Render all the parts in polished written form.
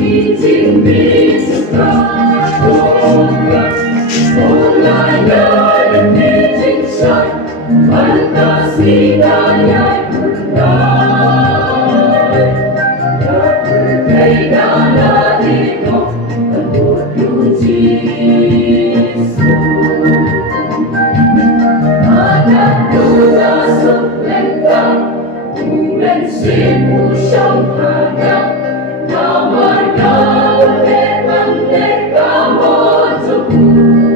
已经彼此感动了。Mulanya yang dijinsai, fantasi daya bernai. Berbeda itu menuju Yesus. Ada dua sebentar, bulan sibuk sempurna. Namanya memang mereka menjemput.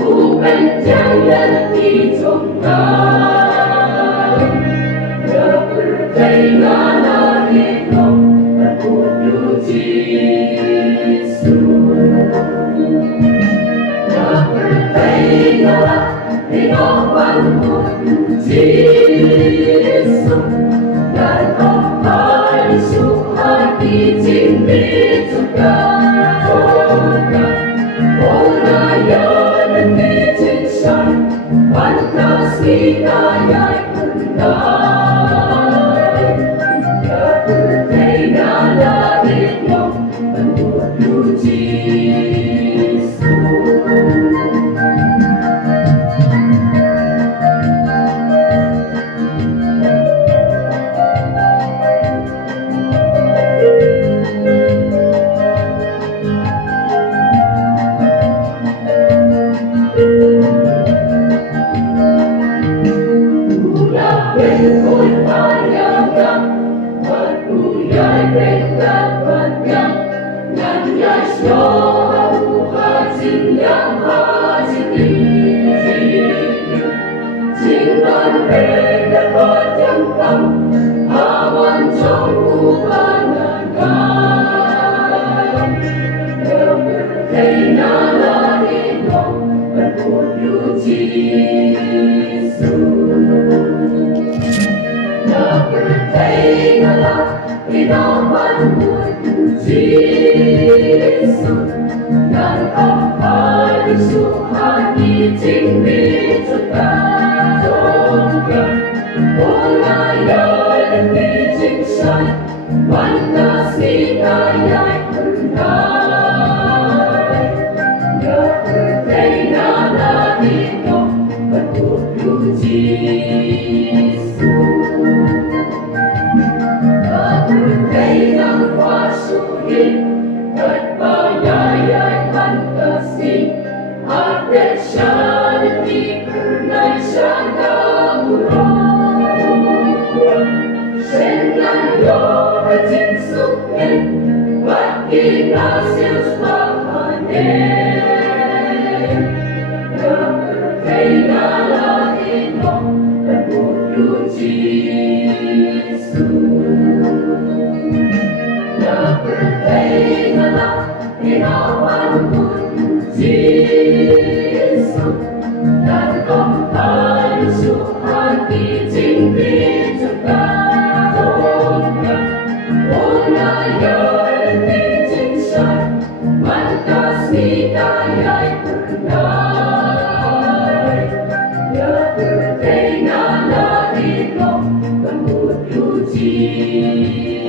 Bukan jangan ditunggal. Kepercayaan hidup menuju Yesus. Kepercayaan hidup menuju Yesus. Dan apa isu hati cinta juga. Fantasi daya bernai. Kepercayaan hidup menuju Yesus. Berikut pandangan, berduyai berkabarkan, dan jasyo hajin yang hajin ini. Cinta mereka berjangkau, awan jauh pandangan. Kepercayaan hidup menuju Yesus. Kepercayaan hidup menuju Yesus. Dan apa isu hati cinta juga. Mulanya yang dijinsai, fantasi daya bernai. Kepercayaan hidup menuju Yesus. Kepercayaan pasuhi, kebayaan fantasi, ada syarti pernah syada murah. Senandyo rajin sukmen, bagi hasil pahanen. Kepercayaan hidup menuju Yesus. Kepercayaan hidup menuju Yesus. Dan kembali hati cinta juga. Mulanya yang dijinsai, fantasi daya bernai. Kepercayaan hidup menuju Yesus.